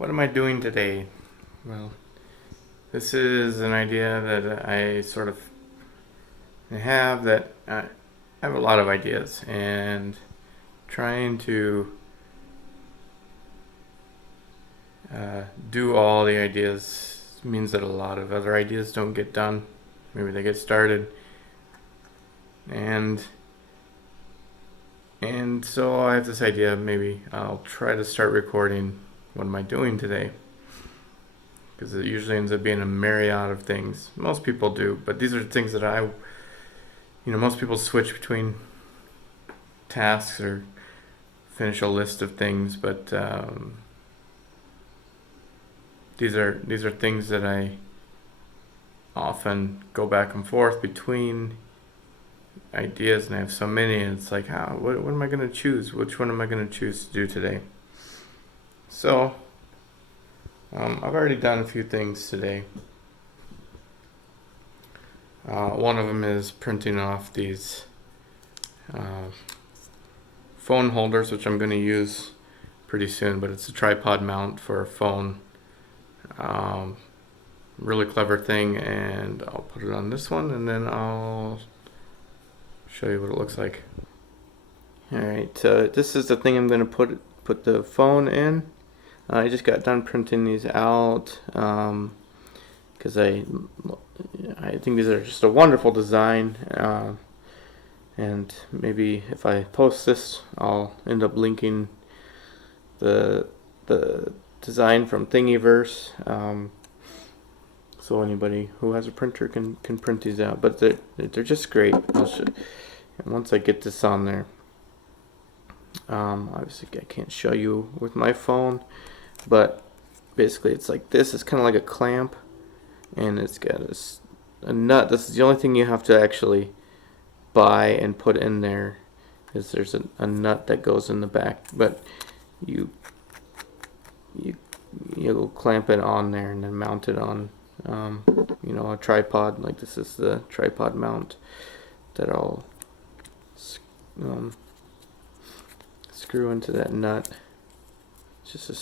What am I doing today? Well, this is an idea that I sort of have that I have a lot of ideas, and trying to do all the ideas means that a lot of other ideas don't get done. Maybe they get started, and so I have this idea. Maybe I'll try to start recording. What am I doing today? Because it usually ends up being a myriad of things. Most people do, but these are things that most people switch between tasks or finish a list of things, but these are things that I often go back and forth between ideas, and I have so many, and it's like, what am I going to choose? Which one am I going to choose to do today? So I've already done a few things today. One of them is printing off these phone holders, which I'm going to use pretty soon, but it's a tripod mount for a phone. Really clever thing, and I'll put it on this one, and then I'll show you what it looks like. Alright, so this is the thing I'm going to put the phone in. I just got done printing these out because I think these are just a wonderful design, and maybe if I post this, I'll end up linking the design from Thingiverse, so anybody who has a printer can print these out. But they're just great. I'll show. And once I get this on there, obviously I can't show you with my phone, but basically it's like this. It's kind of like a clamp, and it's got a nut. This is the only thing you have to actually buy and put in there, is there's a nut that goes in the back, but you'll clamp it on there and then mount it on a tripod. Like, this is the tripod mount that I'll screw into that nut. It's just a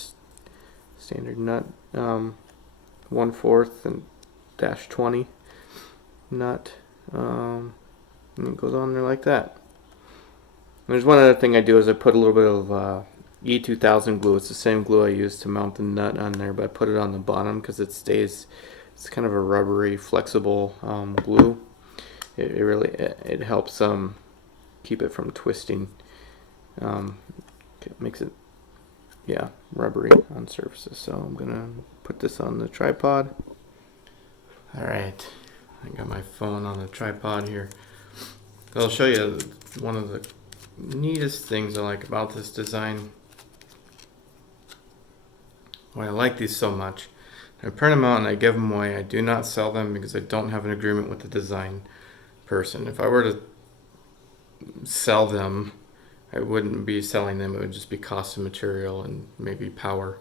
standard nut, 1/4 and -20 nut, and it goes on there like that. And there's one other thing I do, is I put a little bit of E2000 glue. It's the same glue I use to mount the nut on there, but I put it on the bottom because it stays. It's kind of a rubbery, flexible glue. It really helps keep it from twisting. It makes it rubbery on surfaces. So I'm gonna put this on the tripod. All right, I got my phone on the tripod here. I'll show you one of the neatest things I like about this design. Why I like these so much. I print them out and I give them away. I do not sell them because I don't have an agreement with the design person. If I were to sell them, I wouldn't be selling them. It would just be cost of material and maybe power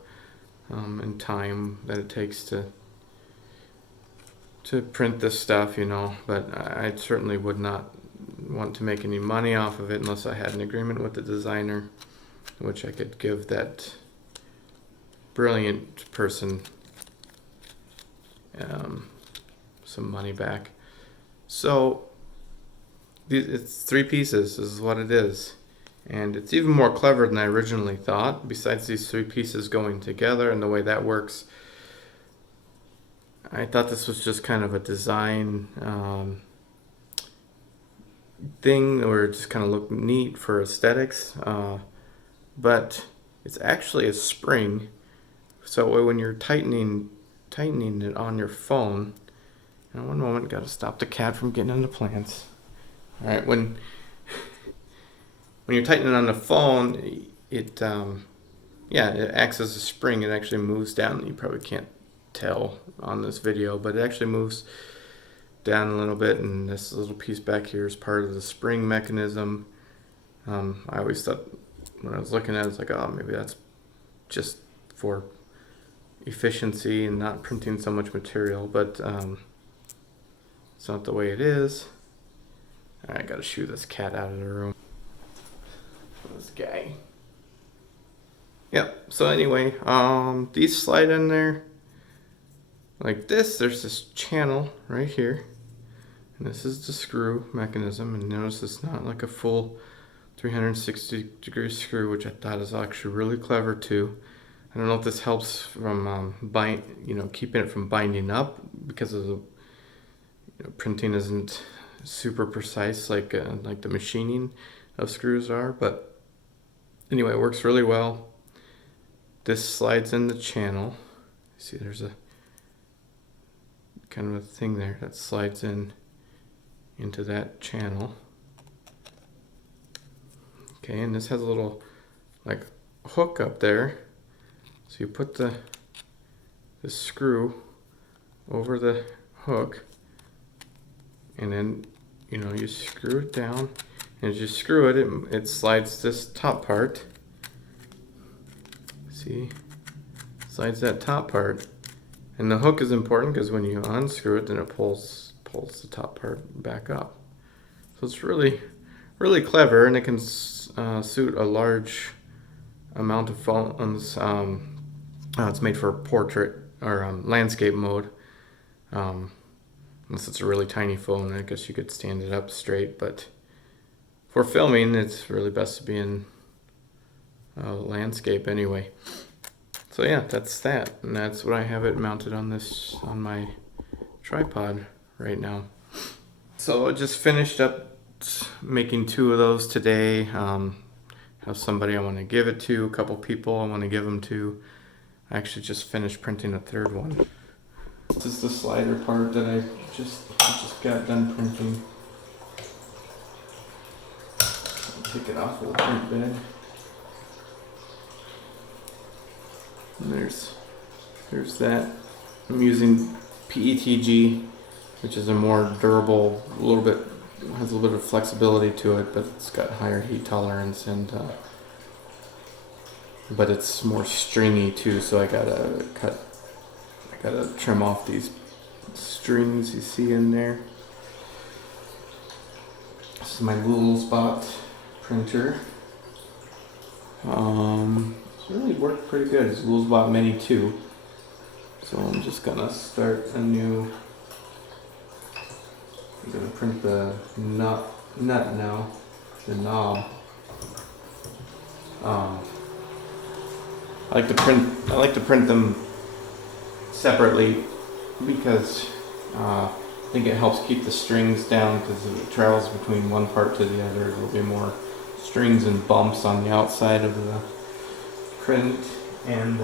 and time that it takes to print this stuff, But I certainly would not want to make any money off of it unless I had an agreement with the designer, which I could give that brilliant person some money back. So it's 3 pieces. This is what it is, and it's even more clever than I originally thought. Besides these 3 pieces going together and the way that works, I thought this was just kind of a design thing, or it just kind of looked neat for aesthetics, but it's actually a spring. So when you're tightening it on your phone, and one moment, got to stop the cat from getting into plants. All right, when you're tightening it on the phone, it acts as a spring. It actually moves down. You probably can't tell on this video, but it actually moves down a little bit, and this little piece back here is part of the spring mechanism. I always thought, when I was looking at it, it's like, oh, maybe that's just for efficiency and not printing so much material, but it's not the way it is. I gotta shoo this cat out of the room. This guy. Yep. So anyway, these slide in there like this. There's this channel right here, and this is the screw mechanism. And notice it's not like a full 360-degree screw, which I thought is actually really clever too. I don't know if this helps from keeping it from binding up because of the printing isn't super precise like the machining of screws are, but anyway, it works really well. This slides in the channel. See, there's a kind of a thing there that slides in into that channel. Okay, and this has a little like hook up there. So you put the screw over the hook, and then you screw it down, and as you screw it, it slides this top part. See, slides that top part, and the hook is important because when you unscrew it, then it pulls the top part back up. So it's really clever, and it can suit a large amount of phones. It's made for portrait or landscape mode. Unless it's a really tiny phone, I guess you could stand it up straight. But for filming, it's really best to be in landscape anyway. So yeah, that's that, and that's what I have it mounted on my tripod right now. So I just finished up making 2 of those today. Have somebody I want to give it to, a couple people I want to give them to. I actually just finished printing a 3rd one. This is the slider part that I just got done printing. I'll take it off of the print bed. And there's that. I'm using PETG, which is a more durable, has a little bit of flexibility to it, but it's got higher heat tolerance, and but it's more stringy too, so I gotta trim off these strings you see in there. This is my Lulzbot printer. It's really worked pretty good. It's Lulzbot Mini 2. So I'm just gonna start a new. I'm gonna print the nut now, the knob. I like to print them separately because I think it helps keep the strings down, because if it travels between one part to the other, there'll be more strings and bumps on the outside of the print, and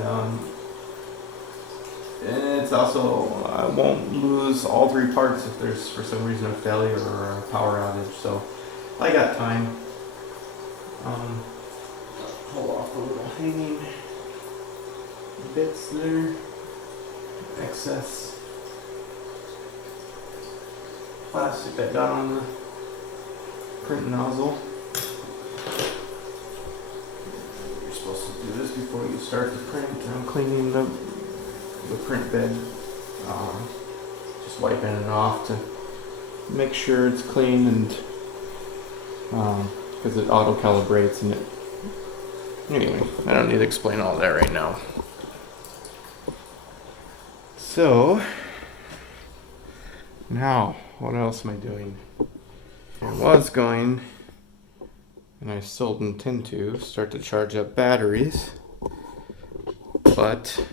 it's also, I won't lose all 3 parts if there's for some reason a failure or a power outage, so I got time. Pull off the little hanging bits there, excess plastic that got on the print nozzle. You're supposed to do this before you start the print. I'm cleaning the print bed, just wiping it off to make sure it's clean, and because it auto calibrates, and it anyway, I don't need to explain all that right now. So now what else am I doing? I was going, and I still intend to start to charge up batteries, but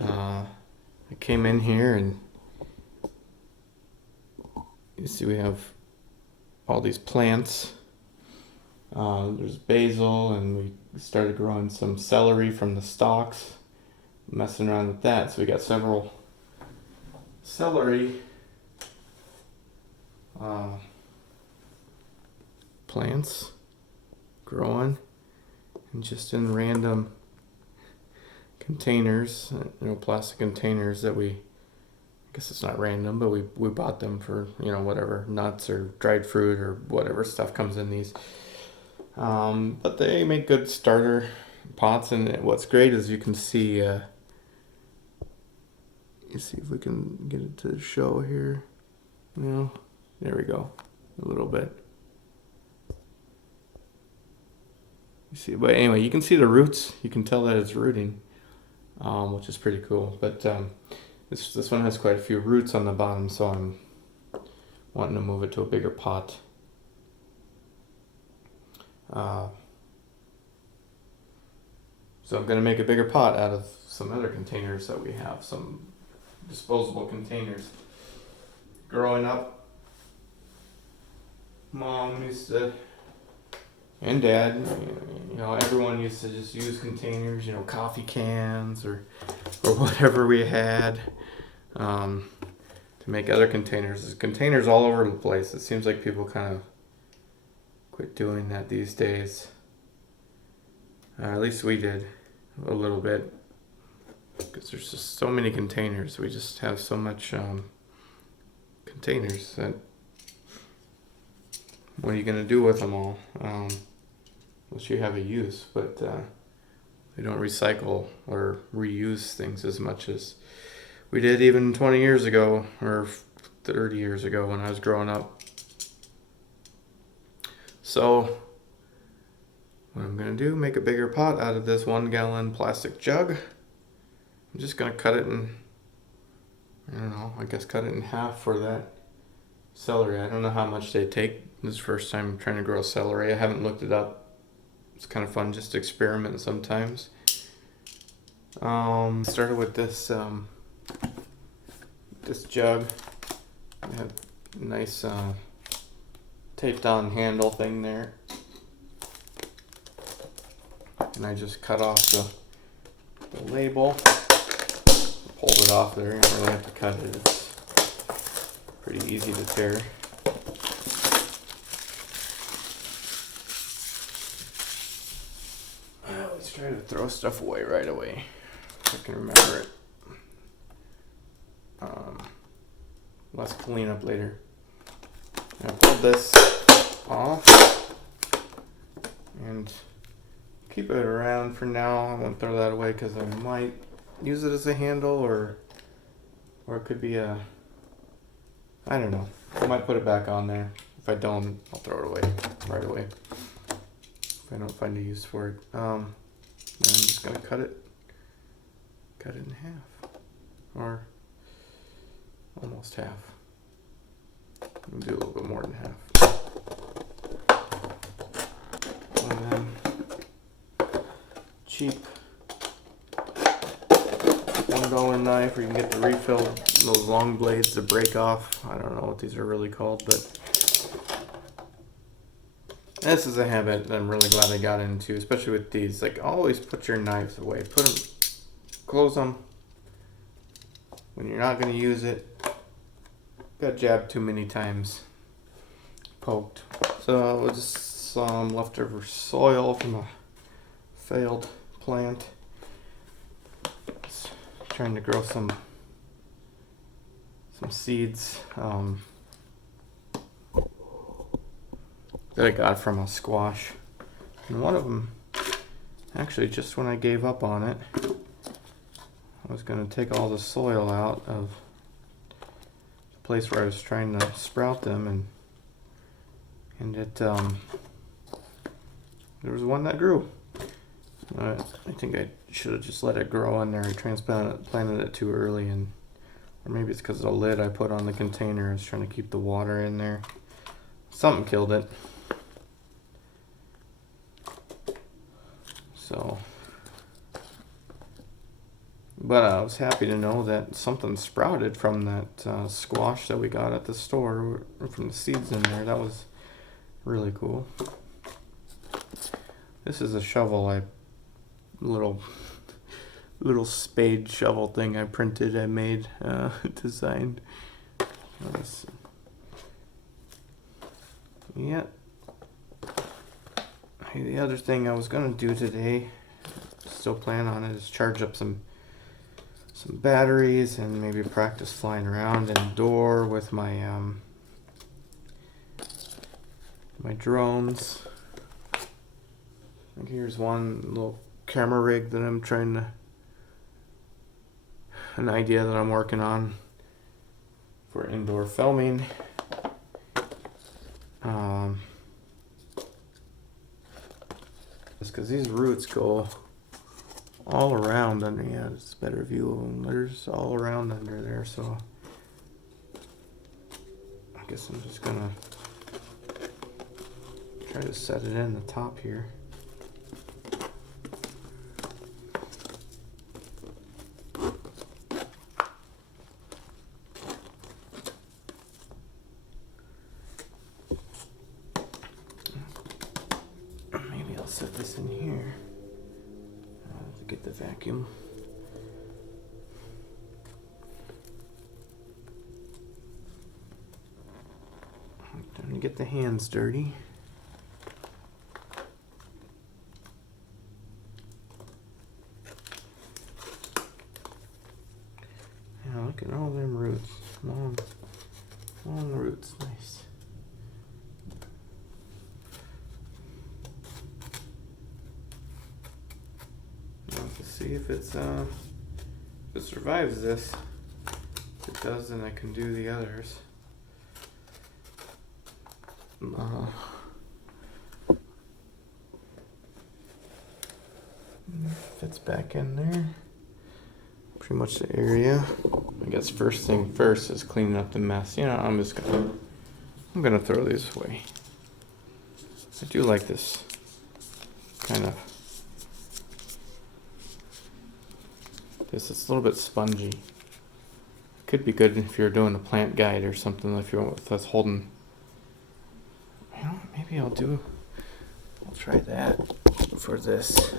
I came in here and you see we have all these plants. There's basil, and we started growing some celery from the stalks, messing around with that. So we got several celery plants growing, and just in random containers, plastic containers that I guess it's not random, but we bought them for, whatever, nuts or dried fruit or whatever stuff comes in these. But they make good starter pots, and what's great is you can see, you see if we can get it to show here. There we go, a little bit. You see, but anyway, you can see the roots. You can tell that it's rooting, which is pretty cool. But this one has quite a few roots on the bottom, so I'm wanting to move it to a bigger pot. So I'm going to make a bigger pot out of some other containers that we have, some disposable containers. Growing up, Mom used to, and Dad, you know, everyone used to just use containers, you know, coffee cans or whatever we had, to make other containers. There's containers all over the place. It seems like people kind of quit doing that these days. At least we did a little bit, because there's just so many containers. We just have so much containers that what are you going to do with them all? Unless you have a use, but we don't recycle or reuse things as much as we did even 20 years ago or 30 years ago when I was growing up. So what I'm going to do, make a bigger pot out of this 1-gallon plastic jug. I'm just going to cut it in, I don't know, I guess cut it in half for that celery. I don't know how much they take. This is the first time trying to grow celery. I haven't looked it up. It's kind of fun just to experiment sometimes. Started with this this jug. I have a nice taped on handle thing there. And I just cut off the label. Pulled it off there. You don't really have to cut it. It's pretty easy to tear. I always try to throw stuff away right away, if I can remember it. Let's clean up later. I pulled this off and keep it around for now. I won't throw that away because I might use it as a handle, or it could be a, I don't know. I might put it back on there. If I don't, I'll throw it away right away if I don't find a use for it. Then I'm just gonna cut it in half, or almost half. I'll do a little bit more than half. And then cheap $1 knife, or you can get the refill, those long blades to break off. I don't know what these are really called, but this is a habit that I'm really glad I got into, especially with these. Like, always put your knives away. Put them, close them when you're not going to use it. Got jabbed too many times, poked. So with some leftover soil from a failed plant. Just trying to grow some seeds that I got from a squash. And one of them, actually, just when I gave up on it, I was going to take all the soil out of the place where I was trying to sprout them, and it there was one that grew. I think I should have just let it grow in there. I planted it too early, or maybe it's because of the lid I put on the container. I was trying to keep the water in there. Something killed it. So, but I was happy to know that something sprouted from that squash that we got at the store, from the seeds in there. That was really cool. This is a shovel, little spade shovel thing I made, designed. Yeah. The other thing I was gonna do today, still plan on it, is charge up some batteries and maybe practice flying around indoor with my my drones. And here's one little camera rig that I'm an idea that I'm working on for indoor filming. because these roots go all around under. Yeah, it's a better view of them. There's all around under there, so I guess I'm just gonna try to set it in the top here. Maybe I'll set this in here to get the vacuum. Time to get the hands dirty. Yeah, look at all them roots. Long roots. Nice. Now let's see if if it survives this. If it does, then I can do the others. Fits back in there. Pretty much the area. I guess first thing first is cleaning up the mess. You know, I'm gonna throw these away. I do like this kind of. It's a little bit spongy. Could be good if you're doing a plant guide or something. If you're with us holding. You know, maybe I'll try that for this.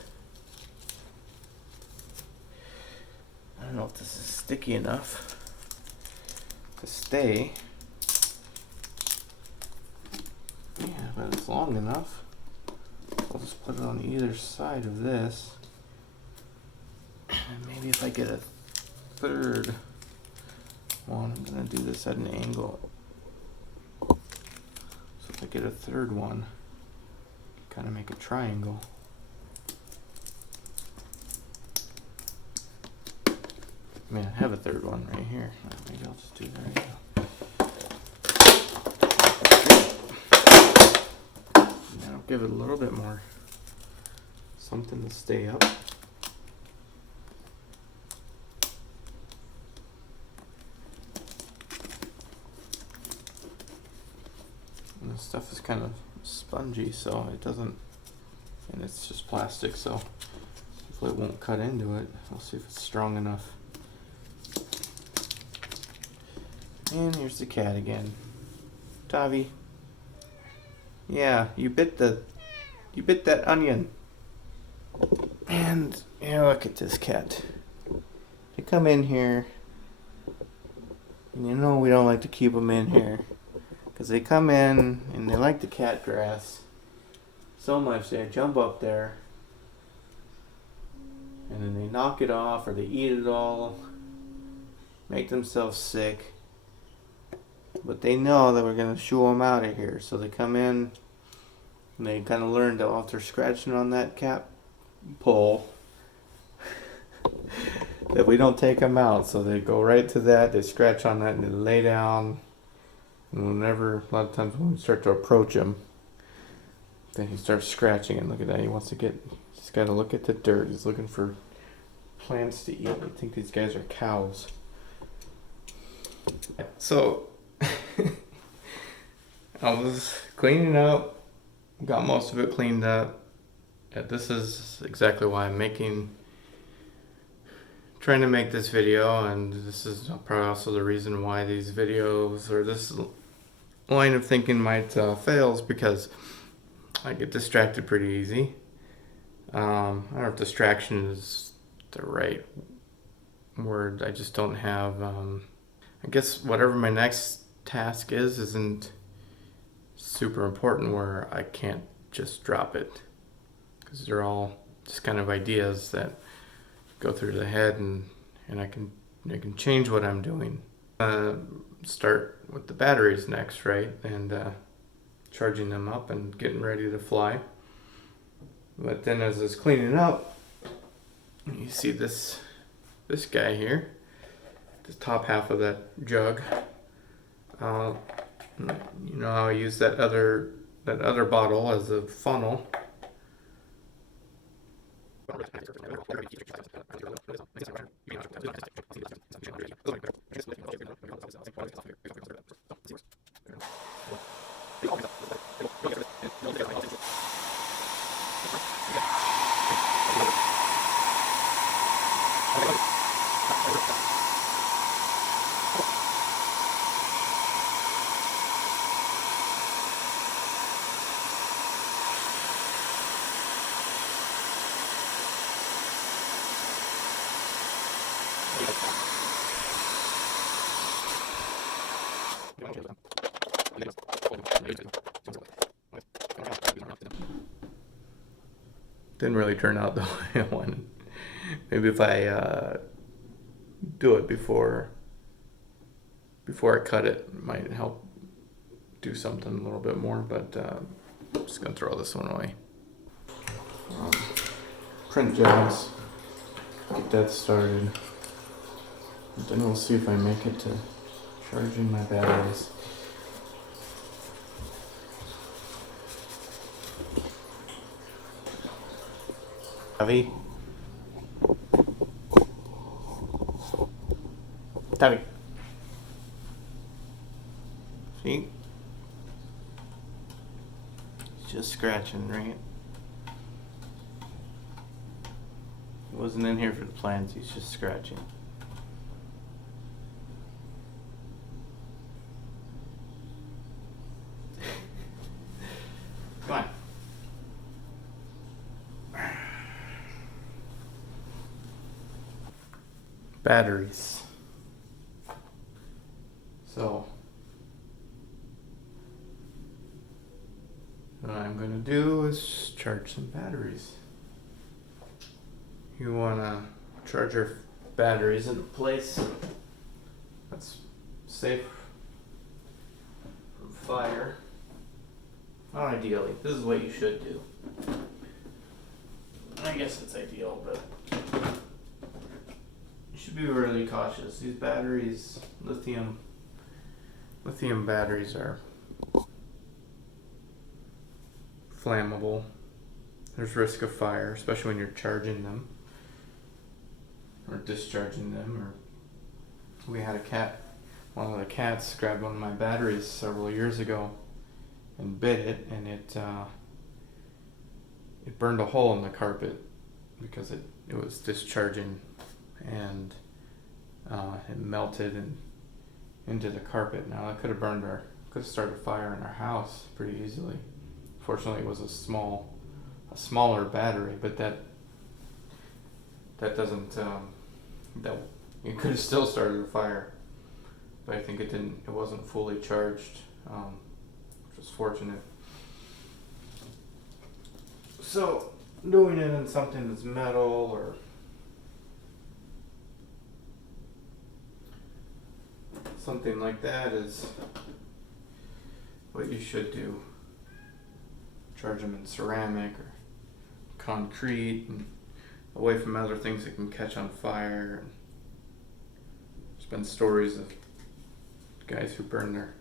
I don't know if this is sticky enough to stay. Yeah, but it's long enough. I'll just put it on either side of this. And maybe if I get a third one, I'm gonna do this at an angle. So if I get a third one, kind of make a triangle. I mean, I have a third one right here. Maybe I'll just do that right now. And I'll give it a little bit more something to stay up. And this stuff is kind of spongy, so it doesn't, and it's just plastic, so hopefully it won't cut into it. I'll see if it's strong enough. And here's the cat again. Tavi. Yeah, you bit that onion. And yeah, look at this cat. They come in here, and you know we don't like to keep them in here, because they come in and they like the cat grass so much they jump up there, and then they knock it off or they eat it all, make themselves sick. But they know that we're going to shoo them out of here. So they come in and they kind of learn to, after scratching on that cat pole, that we don't take them out. So they go right to that, they scratch on that, and they lay down. And whenever, a lot of times when we start to approach him, then he starts scratching. And look at that, he wants to he's got to look at the dirt. He's looking for plants to eat. I think these guys are cows. So I was cleaning up, got most of it cleaned up. Yeah, this is exactly why I'm trying to make this video, and this is probably also the reason why these videos or this line of thinking might fails, because I get distracted pretty easy. I don't know if distraction is the right word. I just don't have, I guess whatever my next task isn't super important where I can't just drop it, because they're all just kind of ideas that go through the head, and I can change what I'm doing. Start with the batteries next, right? And charging them up and getting ready to fly. But then as it's cleaning up, you see this guy here, the top half of that jug. You know how I use that other bottle as a funnel. And then I use that other bottle as a Didn't really turn out the way I wanted. Maybe if I do it before I cut it might help do something a little bit more, but I'm just gonna throw this one away. Print jobs, get that started. Then we'll see if I make it to charging my batteries. Tavi? Tavi? See? It's just scratching, right? He wasn't in here for the plans, he's just scratching. Come on. Batteries. So, what I'm going to do is charge some batteries. You want to charge your batteries in a place that's safe from fire. Not ideally. This is what you should do. I guess it's ideal, but you should be really cautious. These batteries, lithium batteries are flammable. There's risk of fire, especially when you're charging them or discharging them. Or we had a cat. One of the cats grabbed one of my batteries several years ago and bit it, and it burned a hole in the carpet because it was discharging, and it melted into the carpet. Now that could have started a fire in our house pretty easily. Fortunately, it was a smaller battery, but that doesn't that it could have still started a fire. But I think it didn't. It wasn't fully charged, which was fortunate. So doing it in something that's metal or something like that is what you should do. Charge them in ceramic or concrete and away from other things that can catch on fire. There's been stories of guys who burned their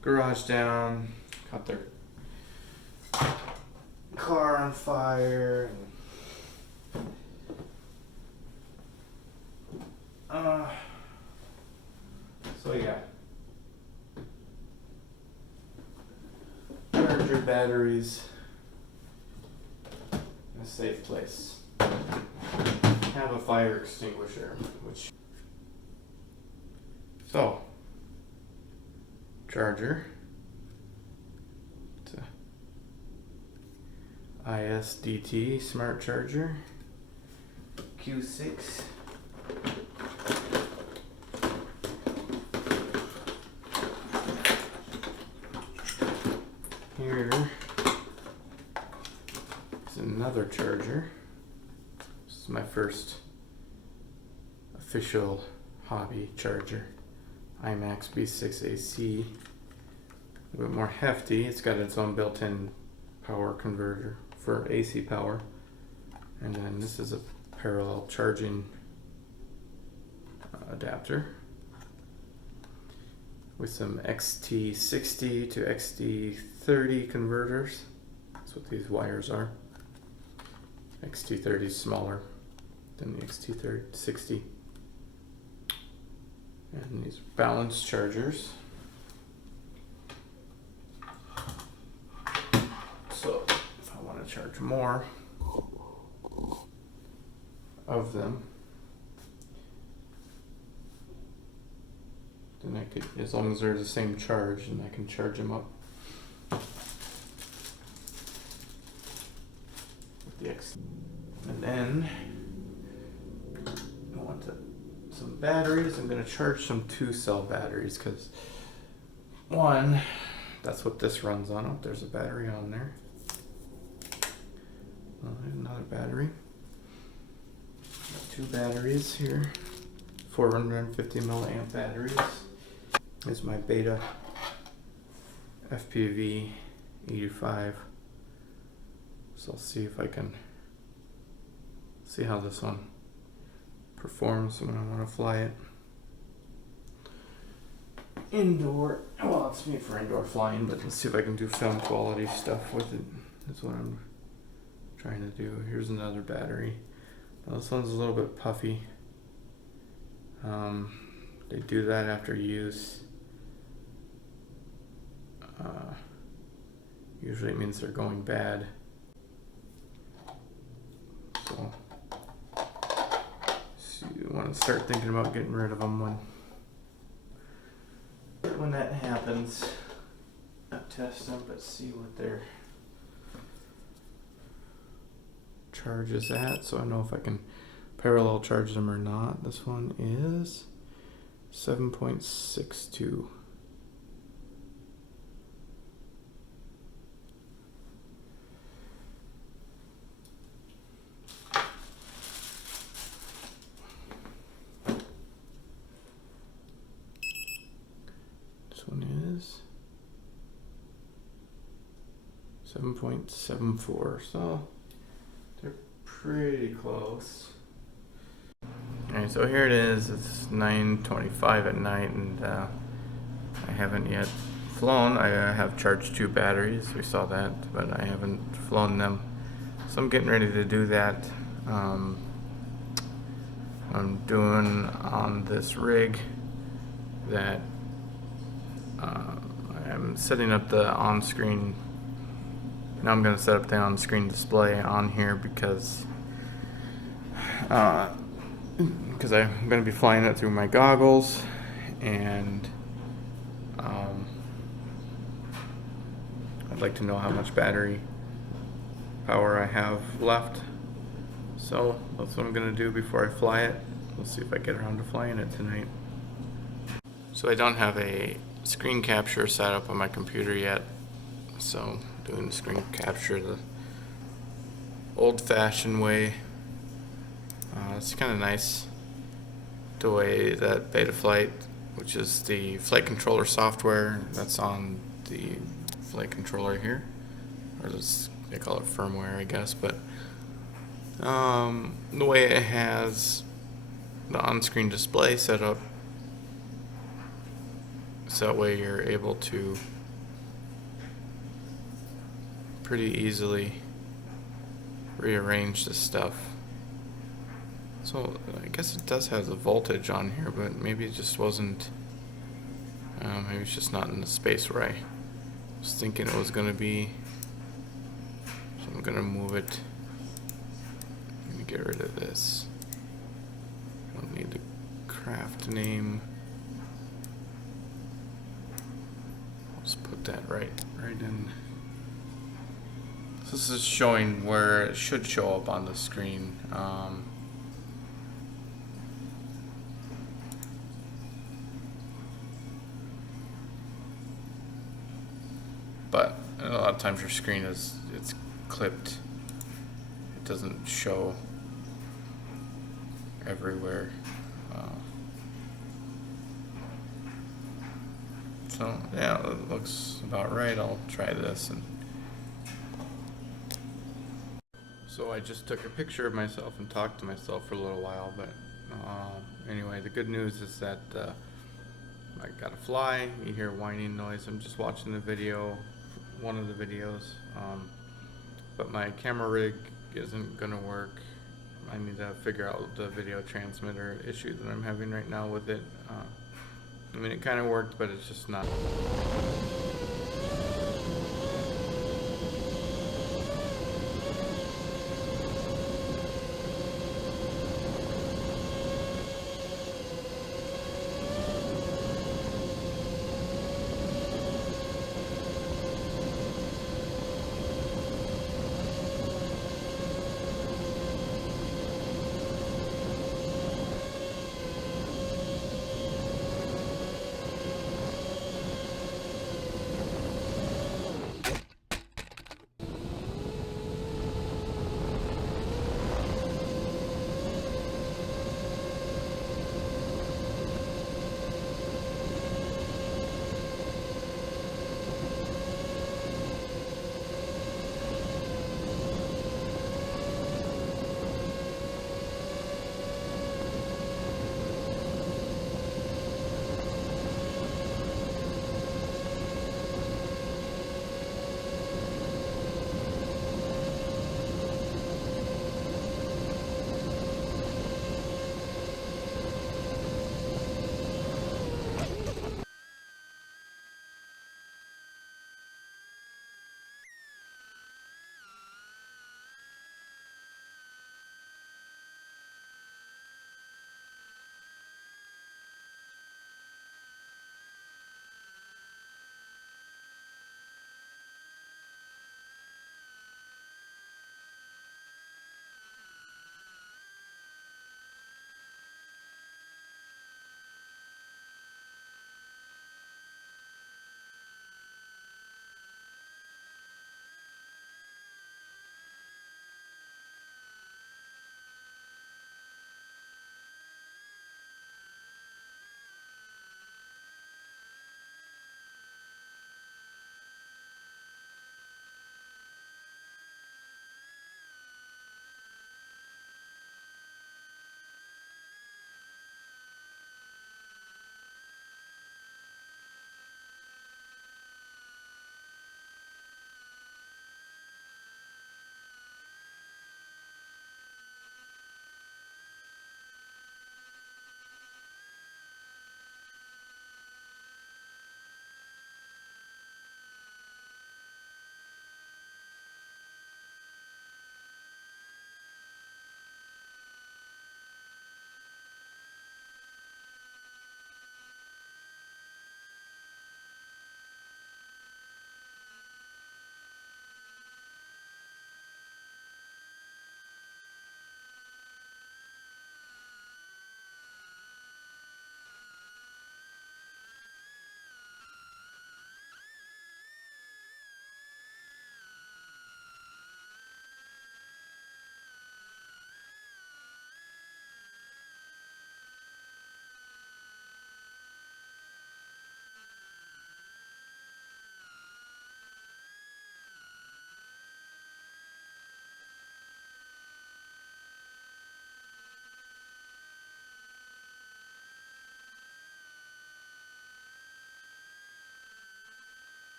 garage down, caught their car on fire, and so yeah. Charge your batteries in a safe place. Have a fire extinguisher, so charger. It's a ISDT smart charger Q6. Here is another charger. This is my first official hobby charger. IMAX B6AC. A bit more hefty. It's got its own built-in power converter for AC power. And then this is a parallel charging adapter with some XT60 to XT30 converters. That's what these wires are. XT30 is smaller than the XT60. And these balanced chargers. So if I want to charge more of them, then I could, as long as they're the same charge, and I can charge them up with the X. And then I want some batteries. I'm going to charge some 2-cell batteries because one, that's what this runs on. Oh, there's a battery on there. Another battery. Got 2 batteries here. 450 milliamp batteries. This is my Beta FPV 85. So I'll see if I can see how this one performs when I want to fly it indoor. Well, it's made for indoor flying, but let's see if I can do film quality stuff with it. That's what I'm trying to do. Here's another battery. Now this one's a little bit puffy. They do that after use. Usually it means they're going bad. So you want to start thinking about getting rid of them when that happens. Not test them, but see what their charge is at, so I know if I can parallel charge them or not. This one is 7.62. This one is 7.74, so they're pretty close. Alright, so here it is. It's 9:25 at night, and I haven't yet flown. I have charged 2 batteries. We saw that, but I haven't flown them. So I'm getting ready to do that. I'm doing on this rig that I'm setting up the on-screen. Now I'm going to set up the on-screen display on here because I'm going to be flying it through my goggles, and I'd like to know how much battery power I have left. So that's what I'm going to do before I fly it. We'll see if I get around to flying it tonight. So I don't have a screen capture set up on my computer yet, so I'm doing the screen capture the old-fashioned way. It's kind of nice the way that Betaflight, which is the flight controller software that's on the flight controller here, or this, they call it firmware, I guess, but the way it has the on-screen display set up, so that way you're able to pretty easily rearrange this stuff. So I guess it does have the voltage on here, but maybe it just wasn't, maybe it's just not in the space where I was thinking it was going to be. So I'm going to move it. Let me get rid of this. I don't need the craft name. I'll just put that right in. So this is showing where it should show up on the screen. But a lot of times your screen it's clipped. It doesn't show everywhere. So yeah, it looks about right. I'll try this. And so I just took a picture of myself and talked to myself for a little while. But anyway, the good news is that I gotta fly. You hear whining noise. I'm just watching the video, one of the videos. But my camera rig isn't gonna work. I need to figure out the video transmitter issue that I'm having right now with it. I mean, it kind of worked, but it's just not.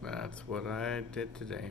That's what I did today.